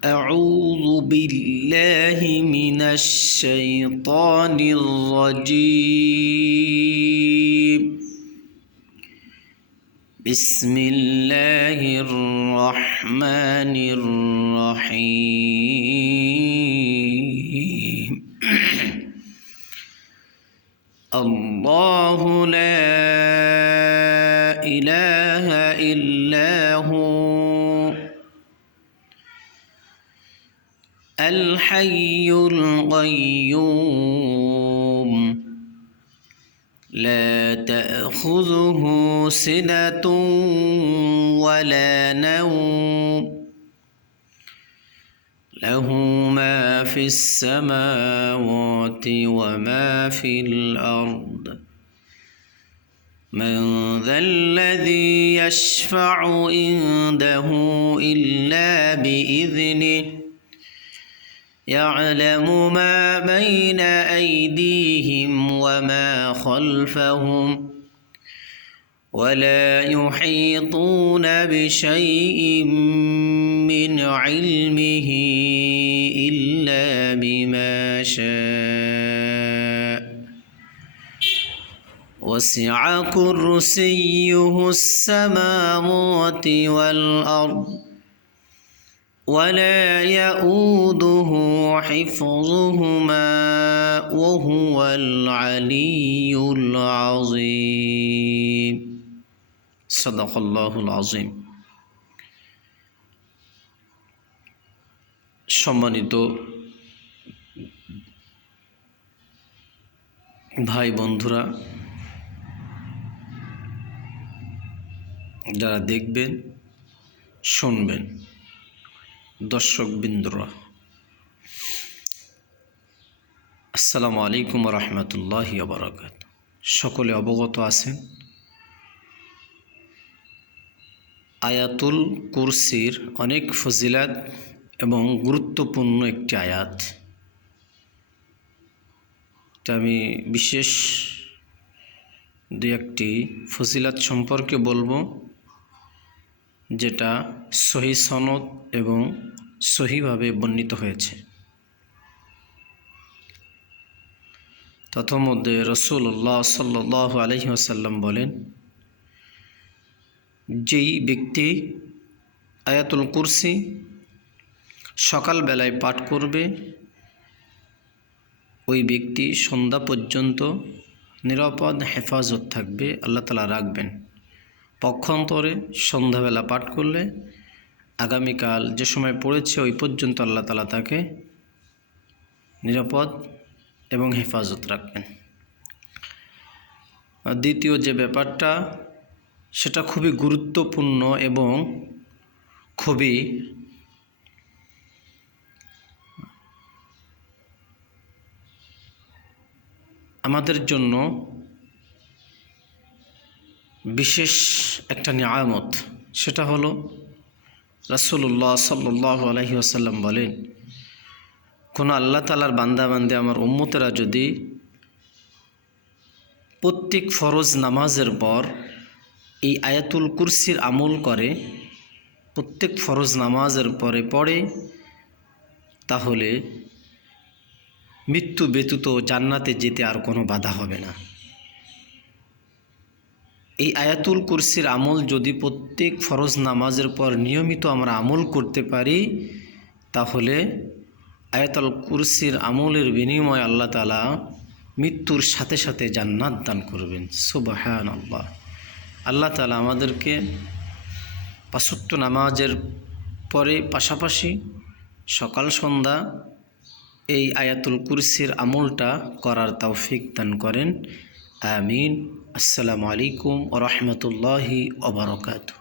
أعوذ بالله من الشيطان الرجيم بسم الله الرحمن الرحيم الله لا إله إلا هو الحي القيوم لا تأخذه سنة ولا نوم له ما في السماوات وما في الأرض من ذا الذي يشفع عنده إلا بإذنه يعلم ما بين أيديهم وما خلفهم ولا يحيطون بشيء من علمه إلا بما شاء وسع كرسيه السماوات والأرض ولا يؤوده حفظهما وهو العلي العظيم صدق الله العظيم সম্মানিত ভাই বন্ধুরা, যারা দেখবেন শুনবেন, দর্শকবৃন্দরা, আসসালামু আলাইকুম রহমতুল্লাহি ওয়া বারাকাতুহু। সকলে অবগত আছেন আয়াতুল কুরসির অনেক ফজিলাত এবং গুরুত্বপূর্ণ একটি আয়াত। এটা আমি বিশেষ দু একটি ফজিলাত সম্পর্কে বলবো, যেটা সহি সনদ এবং সহিভাবে বর্ণিত হয়েছে। তন্মধ্যে রাসূলুল্লাহ সাল্লাল্লাহু আলাইহি ওয়াসাল্লাম বলেন, যেই ব্যক্তি আয়াতুল কুরসি সকালবেলায় পাঠ করবে, ওই ব্যক্তি সন্ধ্যা পর্যন্ত নিরাপদ হেফাজত থাকবে, আল্লাহ তাআলা রাখবেন। পক্ষান্তরে সন্ধ্যাবেলা পাঠ করলে আগামীকাল যে সময় পড়েছে ওই পর্যন্ত আল্লাহ তাআলা তাকে নিরাপদ এবং হেফাজত রাখবেন। দ্বিতীয় যে ব্যাপারটা, সেটা খুবই গুরুত্বপূর্ণ এবং খুবই আমাদের জন্য বিশেষ একটা নিয়ামত। সেটা হলো রাসূলুল্লাহ সাল্লাল্লাহু আলাইহি ওয়াসাল্লাম বলেন, কোনো আল্লাহ তাআলার বান্দাবান্দি আমার উম্মতেরা যদি প্রত্যেক ফরজ নামাজের পর এই আয়াতুল কুরসির আমল করে, প্রত্যেক ফরজ নামাজের পরে পড়ে, তাহলে মৃত্যু ব্যতীত জান্নাতে যেতে আর কোনো বাধা হবে না। এই আয়াতুল কুরসির আমল যদি প্রত্যেক ফরজ নামাজের পর নিয়মিত আমরা আমল করতে পারি, তাহলে আয়াতুল কুরসির আমলের বিনিময়ে আল্লাহ তাআলা মৃত্যুর সাথে সাথে জান্নাত দান করবেন। সুবহানাল্লাহ। আল্লাহ তাআলা আমাদেরকে পাঁচ ওয়াক্ত নামাজের পরে পাশাপাশি সকাল সন্ধ্যা এই আয়াতুল কুরসির আমলটা করার তৌফিক দান করেন। আমিন। আসসালামু আলাইকুম ওয়া রাহমাতুল্লাহি ওয়া বারাকাতুহু।